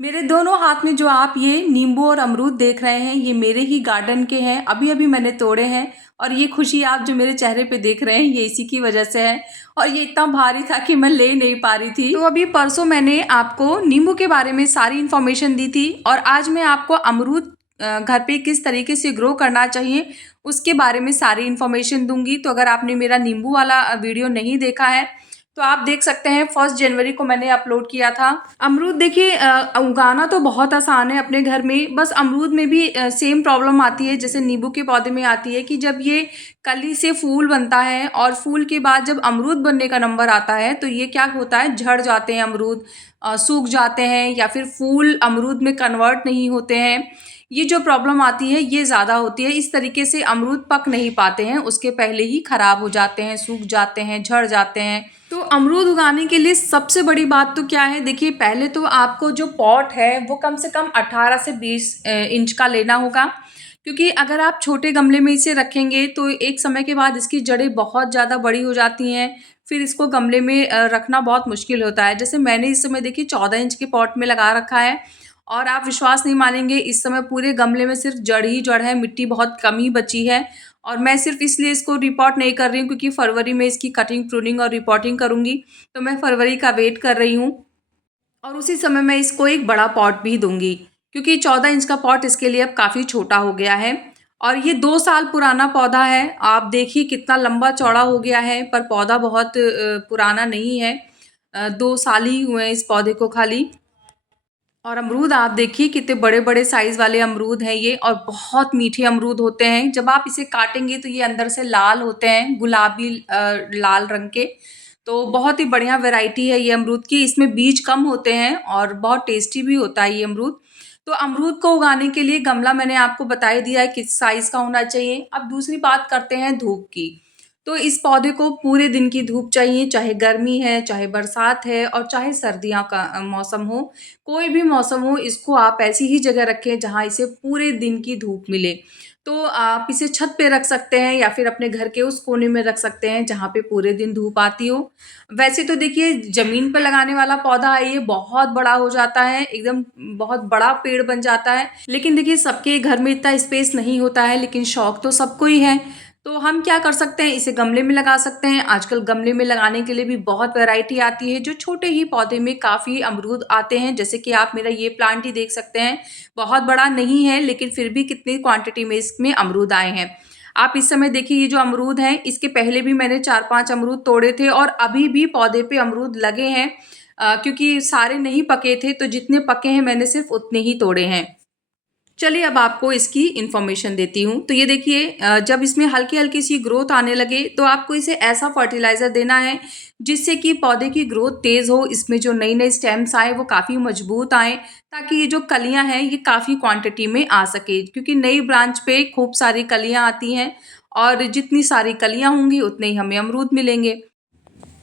मेरे दोनों हाथ में जो आप ये नींबू और अमरूद देख रहे हैं, ये मेरे ही गार्डन के हैं। अभी-अभी मैंने तोड़े हैं और ये खुशी आप जो मेरे चेहरे पे देख रहे हैं, ये इसी की वजह से है। और ये इतना भारी था कि मैं ले नहीं पा रही थी। तो अभी परसों मैंने आपको नींबू के बारे में सारी इन्फॉर्मेशन दी थी और आज मैं आपको अमरूद घर पे किस तरीके से ग्रो करना चाहिए, उसके बारे में सारी इन्फॉर्मेशन दूँगी। तो अगर आपने मेरा नींबू वाला वीडियो नहीं देखा है, तो आप देख सकते हैं 1 जनवरी को मैंने अपलोड किया था। अमरूद देखिए उगाना तो बहुत आसान है अपने घर में, बस अमरूद में भी सेम प्रॉब्लम आती है जैसे नींबू के पौधे में आती है कि जब ये कली से फूल बनता है और फूल के बाद जब अमरूद बनने का नंबर आता है तो ये क्या होता है, झड़ जाते हैं अमरूद, सूख जाते हैं या फिर फूल अमरूद में कन्वर्ट नहीं होते हैं। ये जो प्रॉब्लम आती है ये ज़्यादा होती है। इस तरीके से अमरूद पक नहीं पाते हैं, उसके पहले ही खराब हो जाते हैं, सूख जाते हैं, झड़ जाते हैं। तो अमरूद उगाने के लिए सबसे बड़ी बात तो क्या है, देखिए पहले तो आपको जो पॉट है वो कम से कम 18 से 20 इंच का लेना होगा, क्योंकि अगर आप छोटे गमले में इसे रखेंगे तो एक समय के बाद इसकी जड़ें बहुत ज़्यादा बड़ी हो जाती हैं, फिर इसको गमले में रखना बहुत मुश्किल होता है। जैसे मैंने इस समय देखिए 14 इंच के पॉट में लगा रखा है और आप विश्वास नहीं मानेंगे, इस समय पूरे गमले में सिर्फ जड़ ही जड़ है, मिट्टी बहुत कम ही बची है। और मैं सिर्फ इसलिए इसको रिपोर्ट नहीं कर रही हूँ क्योंकि फरवरी में इसकी कटिंग, प्रूनिंग और रिपोर्टिंग करूँगी, तो मैं फरवरी का वेट कर रही हूँ और उसी समय मैं इसको एक बड़ा पॉट भी दूँगी, क्योंकि 14 इंच का पॉट इसके लिए अब काफ़ी छोटा हो गया है। और ये 2 साल पुराना पौधा है, आप देखिए कितना लंबा चौड़ा हो गया है, पर पौधा बहुत पुराना नहीं है। 2 साल ही हुए हैं इस पौधे को खाली। और अमरूद आप देखिए कितने बड़े-बड़े साइज़ वाले अमरूद हैं ये और बहुत मीठे अमरूद होते हैं। जब आप इसे काटेंगे तो ये अंदर से लाल होते हैं, गुलाबी लाल रंग के। तो बहुत ही बढ़िया वैरायटी है ये अमरूद की, इसमें बीज कम होते हैं और बहुत टेस्टी भी होता है ये अमरूद। तो अमरूद को उगाने के लिए गमला मैंने आपको बता ही दिया है किस साइज़ का होना चाहिए। अब दूसरी बात करते हैं धूप की। तो इस पौधे को पूरे दिन की धूप चाहिए, चाहे गर्मी है, चाहे बरसात है और चाहे सर्दियाँ का मौसम हो। कोई भी मौसम हो, इसको आप ऐसी ही जगह रखें जहाँ इसे पूरे दिन की धूप मिले। तो आप इसे छत पे रख सकते हैं या फिर अपने घर के उस कोने में रख सकते हैं जहाँ पे पूरे दिन धूप आती हो। वैसे तो देखिए ज़मीन पे लगाने वाला पौधा है ये, बहुत बड़ा हो जाता है, एकदम बहुत बड़ा पेड़ बन जाता है। लेकिन देखिए सबके घर में इतना स्पेस नहीं होता है, लेकिन शौक तो सबको ही है। तो हम क्या कर सकते हैं, इसे गमले में लगा सकते हैं। आजकल गमले में लगाने के लिए भी बहुत वैरायटी आती है, जो छोटे ही पौधे में काफ़ी अमरूद आते हैं। जैसे कि आप मेरा ये प्लांट ही देख सकते हैं, बहुत बड़ा नहीं है लेकिन फिर भी कितनी क्वांटिटी में इसमें अमरूद आए हैं। आप इस समय देखिए ये जो अमरूद हैं, इसके पहले भी मैंने 4-5 अमरूद तोड़े थे और अभी भी पौधे पे अमरूद लगे हैं, क्योंकि सारे नहीं पके थे, तो जितने पके हैं मैंने सिर्फ उतने ही तोड़े हैं। चलिए अब आपको इसकी इन्फॉर्मेशन देती हूँ। तो ये देखिए जब इसमें हल्की-हल्की सी ग्रोथ आने लगे तो आपको इसे ऐसा फर्टिलाइज़र देना है जिससे कि पौधे की ग्रोथ तेज़ हो, इसमें जो नई-नई स्टेम्स आएँ वो काफ़ी मजबूत आएँ, ताकि ये जो कलियाँ हैं ये काफ़ी क्वांटिटी में आ सके, क्योंकि नई ब्रांच पे खूब सारी कलियाँ आती हैं और जितनी सारी कलियाँ होंगी उतने ही हमें अमरूद मिलेंगे।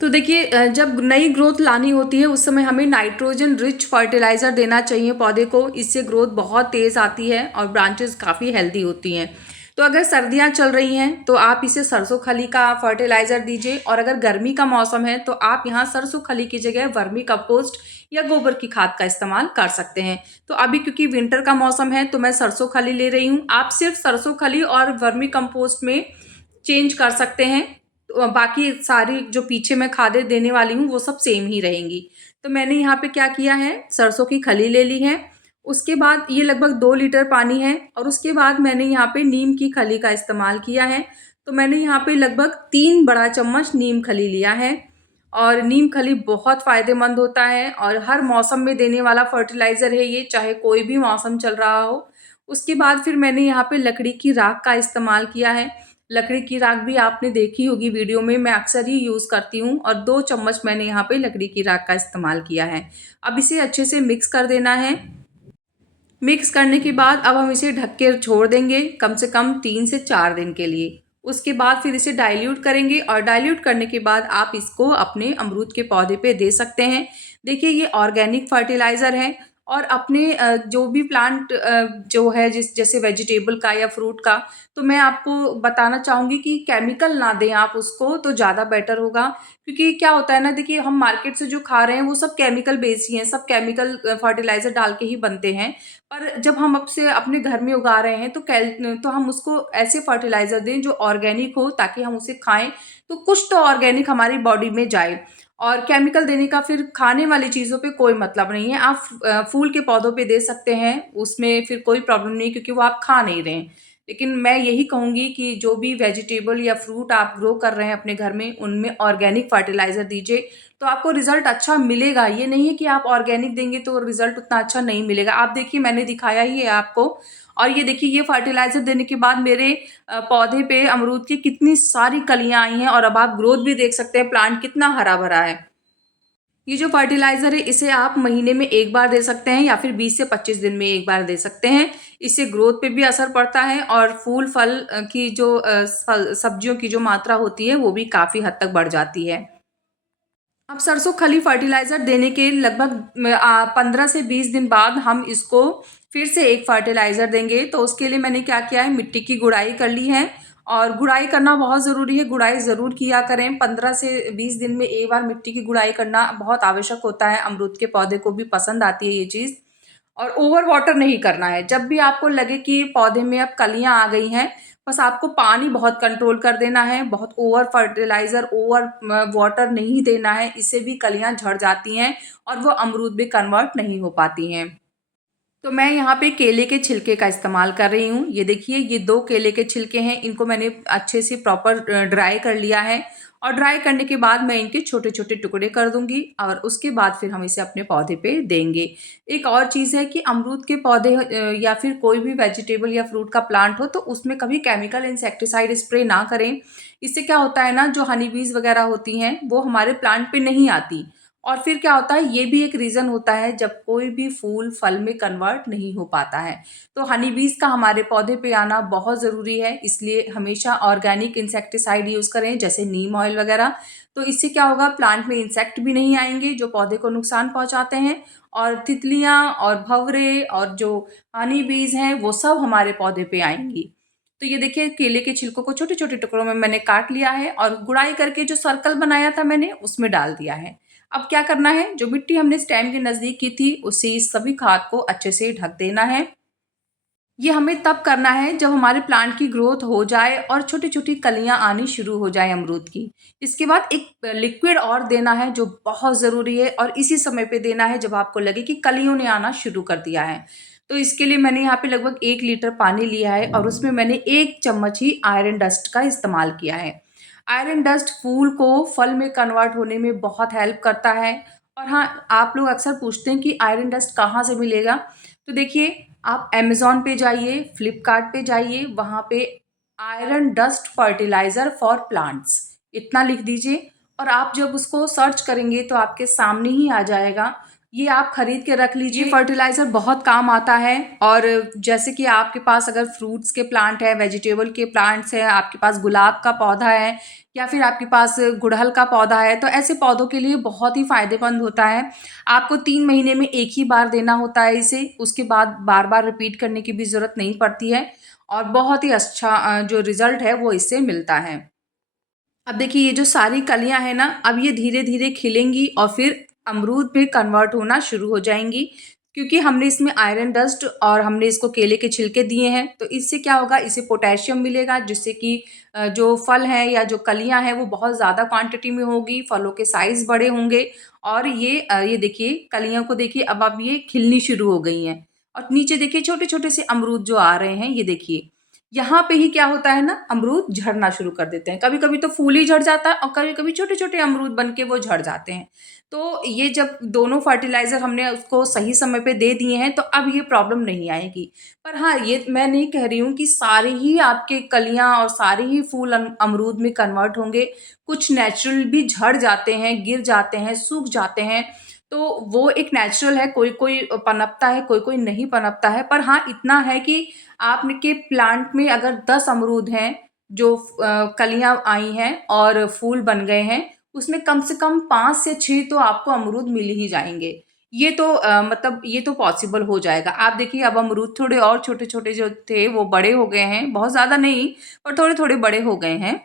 तो देखिए जब नई ग्रोथ लानी होती है उस समय हमें नाइट्रोजन रिच फर्टिलाइज़र देना चाहिए पौधे को, इससे ग्रोथ बहुत तेज़ आती है और ब्रांचेस काफ़ी हेल्दी होती हैं। तो अगर सर्दियाँ चल रही हैं तो आप इसे सरसों खली का फर्टिलाइज़र दीजिए और अगर गर्मी का मौसम है तो आप यहाँ सरसों खली की जगह वर्मी कंपोस्ट या गोबर की खाद का इस्तेमाल कर सकते हैं। तो अभी क्योंकि विंटर का मौसम है तो मैं सरसों खली ले रही हूँ, आप सिर्फ सरसों खली और वर्मी कंपोस्ट में चेंज कर सकते हैं। तो बाकी सारी जो पीछे मैं खादें देने वाली हूँ वो सब सेम ही रहेंगी। तो मैंने यहाँ पे क्या किया है, सरसों की खली ले ली है, उसके बाद ये लगभग 2 लीटर पानी है और उसके बाद मैंने यहाँ पे नीम की खली का इस्तेमाल किया है। तो मैंने यहाँ पे लगभग 3 बड़ा चम्मच नीम खली लिया है और नीम खली बहुत फ़ायदेमंद होता है और हर मौसम में देने वाला फर्टिलाइज़र है ये, चाहे कोई भी मौसम चल रहा हो। उसके बाद फिर मैंने यहाँ पे लकड़ी की राख का इस्तेमाल किया है। लकड़ी की राख भी आपने देखी होगी वीडियो में, मैं अक्सर ही यूज़ करती हूँ और 2 चम्मच मैंने यहाँ पे लकड़ी की राख का इस्तेमाल किया है। अब इसे अच्छे से मिक्स कर देना है। मिक्स करने के बाद अब हम इसे ढक के छोड़ देंगे कम से कम 3 से 4 दिन के लिए। उसके बाद फिर इसे डाइल्यूट करेंगे और डाइल्यूट करने के बाद आप इसको अपने अमरूद के पौधे पे दे सकते हैं। देखिए ये ऑर्गेनिक फर्टिलाइज़र है और अपने जो भी प्लांट जो है जैसे वेजिटेबल का या फ्रूट का, तो मैं आपको बताना चाहूँगी कि केमिकल ना दें आप उसको तो ज़्यादा बेटर होगा। क्योंकि क्या होता है ना, देखिए हम मार्केट से जो खा रहे हैं वो सब केमिकल बेस ही हैं, सब केमिकल फर्टिलाइज़र डाल के ही बनते हैं। पर जब हम अब से अपने घर में उगा रहे हैं तो हम उसको ऐसे फर्टिलाइज़र दें जो ऑर्गेनिक हो, ताकि हम उसे खाएँ तो कुछ तो ऑर्गेनिक हमारी बॉडी में जाए। और केमिकल देने का फिर खाने वाली चीज़ों पे कोई मतलब नहीं है। आप फूल के पौधों पे दे सकते हैं, उसमें फिर कोई प्रॉब्लम नहीं, क्योंकि वो आप खा नहीं रहे हैं। लेकिन मैं यही कहूँगी कि जो भी वेजिटेबल या फ्रूट आप ग्रो कर रहे हैं अपने घर में, उनमें ऑर्गेनिक फर्टिलाइज़र दीजिए, तो आपको रिज़ल्ट अच्छा मिलेगा। ये नहीं है कि आप ऑर्गेनिक देंगे तो रिज़ल्ट उतना अच्छा नहीं मिलेगा। आप देखिए, मैंने दिखाया ही है आपको, और ये देखिए ये फर्टिलाइज़र देने के बाद मेरे पौधे पे अमरूद की कितनी सारी कलियाँ आई हैं, और अब आप ग्रोथ भी देख सकते हैं, प्लांट कितना हरा-भरा है। ये जो फर्टिलाइज़र है इसे आप महीने में 1 बार दे सकते हैं, या फिर 20 से 25 दिन में 1 बार दे सकते हैं। इससे ग्रोथ पे भी असर पड़ता है, और फूल-फल की जो फल सब्जियों की जो मात्रा होती है वो भी काफ़ी हद तक बढ़ जाती है। अब सरसों खली फर्टिलाइज़र देने के लगभग 15 से 20 दिन बाद हम इसको फिर से एक फर्टिलाइज़र देंगे। तो उसके लिए मैंने क्या किया है, मिट्टी की गुड़ाई कर ली है, और गुड़ाई करना बहुत ज़रूरी है, गुड़ाई ज़रूर किया करें। 15 से 20 दिन में एक बार मिट्टी की गुड़ाई करना बहुत आवश्यक होता है, अमरूद के पौधे को भी पसंद आती है ये चीज़। और ओवर वाटर नहीं करना है। जब भी आपको लगे कि पौधे में अब कलियाँ आ गई हैं, बस आपको पानी बहुत कंट्रोल कर देना है, बहुत ओवर फर्टिलाइज़र, ओवर वाटर नहीं देना है, इससे भी कलियाँ झड़ जाती हैं और वो अमरूद में कन्वर्ट नहीं हो पाती हैं। तो मैं यहाँ पे केले के छिलके का इस्तेमाल कर रही हूँ। ये देखिए, ये 2 केले के छिलके हैं, इनको मैंने अच्छे से प्रॉपर ड्राई कर लिया है, और ड्राई करने के बाद मैं इनके छोटे-छोटे टुकड़े कर दूँगी, और उसके बाद फिर हम इसे अपने पौधे पे देंगे। एक और चीज़ है कि अमरूद के पौधे या फिर कोई भी वेजिटेबल या फ्रूट का प्लांट हो, तो उसमें कभी केमिकल इंसेक्टिसाइड स्प्रे ना करें। इससे क्या होता है ना, जो हनी बीज़ वगैरह होती हैं, वो हमारे प्लांट पे नहीं आती। और फिर क्या होता है, ये भी एक रीज़न होता है जब कोई भी फूल फल में कन्वर्ट नहीं हो पाता है। तो हनी बीज़ का हमारे पौधे पे आना बहुत ज़रूरी है, इसलिए हमेशा ऑर्गेनिक इंसेक्टिसाइड यूज़ करें, जैसे नीम ऑयल वगैरह। तो इससे क्या होगा, प्लांट में इंसेक्ट भी नहीं आएँगे जो पौधे को नुकसान पहुँचाते हैं, और तितलियाँ और भँवरे और जो हनी बीज़ हैं वो सब हमारे पौधे पे आएँगी। तो ये देखिए, केले के छिलकों को छोटे-छोटे टुकड़ों में मैंने काट लिया है, और गुड़ाई करके जो सर्कल बनाया था मैंने उसमें डाल दिया है। अब क्या करना है, जो मिट्टी हमने स्टैंड के नज़दीक की थी, उससे इस सभी खाद को अच्छे से ढक देना है। ये हमें तब करना है जब हमारे प्लांट की ग्रोथ हो जाए और छोटी-छोटी कलियाँ आनी शुरू हो जाएँ अमरूद की। इसके बाद एक लिक्विड और देना है जो बहुत ज़रूरी है, और इसी समय पे देना है जब आपको लगे कि कलियों ने आना शुरू कर दिया है। तो इसके लिए मैंने यहाँ पे लगभग 1 लीटर पानी लिया है, और उसमें मैंने 1 चम्मच ही आयरन डस्ट का इस्तेमाल किया है। आयरन डस्ट फूल को फल में कन्वर्ट होने में बहुत हेल्प करता है। और हाँ, आप लोग अक्सर पूछते हैं कि आयरन डस्ट कहाँ से मिलेगा? तो देखिए, आप अमेज़न पे जाइए, फ्लिपकार्ट पे जाइए, वहाँ पे iron dust fertiliser for plants इतना लिख दीजिए, और आप जब उसको सर्च करेंगे तो आपके सामने ही आ जाएगा। ये आप खरीद के रख लीजिए, ये फर्टिलाइज़र बहुत काम आता है। और जैसे कि आपके पास अगर फ्रूट्स के प्लांट है, वेजिटेबल के प्लांट्स हैं, आपके पास गुलाब का पौधा है, या फिर आपके पास गुड़हल का पौधा है, तो ऐसे पौधों के लिए बहुत ही फ़ायदेमंद होता है। आपको 3 महीने में 1 ही बार देना होता है इसे, उसके बाद बार-बार रिपीट करने की भी ज़रूरत नहीं पड़ती है, और बहुत ही अच्छा जो रिज़ल्ट है वो इससे मिलता है। अब देखिए, ये जो सारी कलियाँ हैं ना, अब ये धीरे-धीरे खिलेंगी और फिर अमरूद में कन्वर्ट होना शुरू हो जाएँगी, क्योंकि हमने इसमें आयरन डस्ट और हमने इसको केले के छिलके दिए हैं। तो इससे क्या होगा, इसे पोटेशियम मिलेगा, जिससे कि जो फल हैं या जो कलियाँ हैं वो बहुत ज़्यादा क्वांटिटी में होगी, फलों के साइज़ बड़े होंगे, और ये देखिए, कलियों को देखिए, अब ये खिलनी शुरू हो गई हैं, और नीचे देखिए छोटे-छोटे से अमरूद जो आ रहे हैं, ये देखिए। यहाँ पे ही क्या होता है ना, अमरूद झड़ना शुरू कर देते हैं। कभी-कभी तो फूल ही झड़ जाता है, और कभी-कभी छोटे-छोटे अमरूद बन के वो झड़ जाते हैं। तो ये जब दोनों फर्टिलाइज़र हमने उसको सही समय पे दे दिए हैं, तो अब ये प्रॉब्लम नहीं आएगी। पर हाँ, ये मैं नहीं कह रही हूँ कि सारे ही आपके कलियाँ और सारे ही फूल अमरूद में कन्वर्ट होंगे। कुछ नेचुरल भी झड़ जाते हैं, गिर जाते हैं, सूख जाते हैं। तो वो एक नेचुरल है, कोई-कोई पनपता है, कोई-कोई नहीं पनपता है। पर हाँ, इतना है कि आपके प्लांट में अगर 10 अमरूद हैं, जो कलियाँ आई हैं और फूल बन गए हैं, उसमें कम से कम 5 से 6 तो आपको अमरूद मिल ही जाएँगे। ये तो मतलब ये तो पॉसिबल हो जाएगा। आप देखिए अब अमरूद थोड़े और छोटे-छोटे जो थे वो बड़े हो गए हैं, बहुत ज़्यादा नहीं पर थोड़े-थोड़े बड़े हो गए हैं।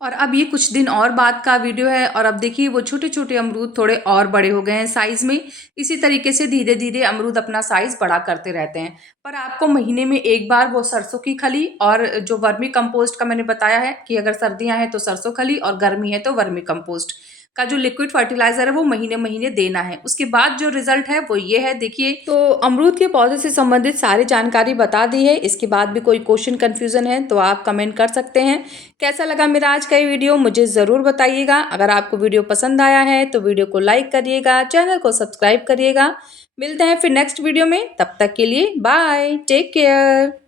और अब ये कुछ दिन और बाद का वीडियो है और अब देखिए वो छोटे-छोटे अमरूद थोड़े और बड़े हो गए हैं साइज़ में। इसी तरीके से धीरे-धीरे अमरूद अपना साइज़ बड़ा करते रहते हैं। पर आपको महीने में 1 बार वो सरसों की खली और जो वर्मी कंपोस्ट का मैंने बताया है कि अगर सर्दियाँ हैं तो सरसों खली और गर्मी है तो वर्मी कंपोस्ट का जो लिक्विड फर्टिलाइज़र है वो महीने-महीने देना है। उसके बाद जो रिज़ल्ट है वो ये है देखिए। तो अमरूद के पौधे से संबंधित सारी जानकारी बता दी है। इसके बाद भी कोई क्वेश्चन कन्फ्यूज़न है तो आप कमेंट कर सकते हैं। कैसा लगा मेरा आज का ये वीडियो मुझे ज़रूर बताइएगा। अगर आपको वीडियो पसंद आया है तो वीडियो को लाइक करिएगा, चैनल को सब्सक्राइब करिएगा। मिलते हैं फिर नेक्स्ट वीडियो में, तब तक के लिए बाय, टेक केयर।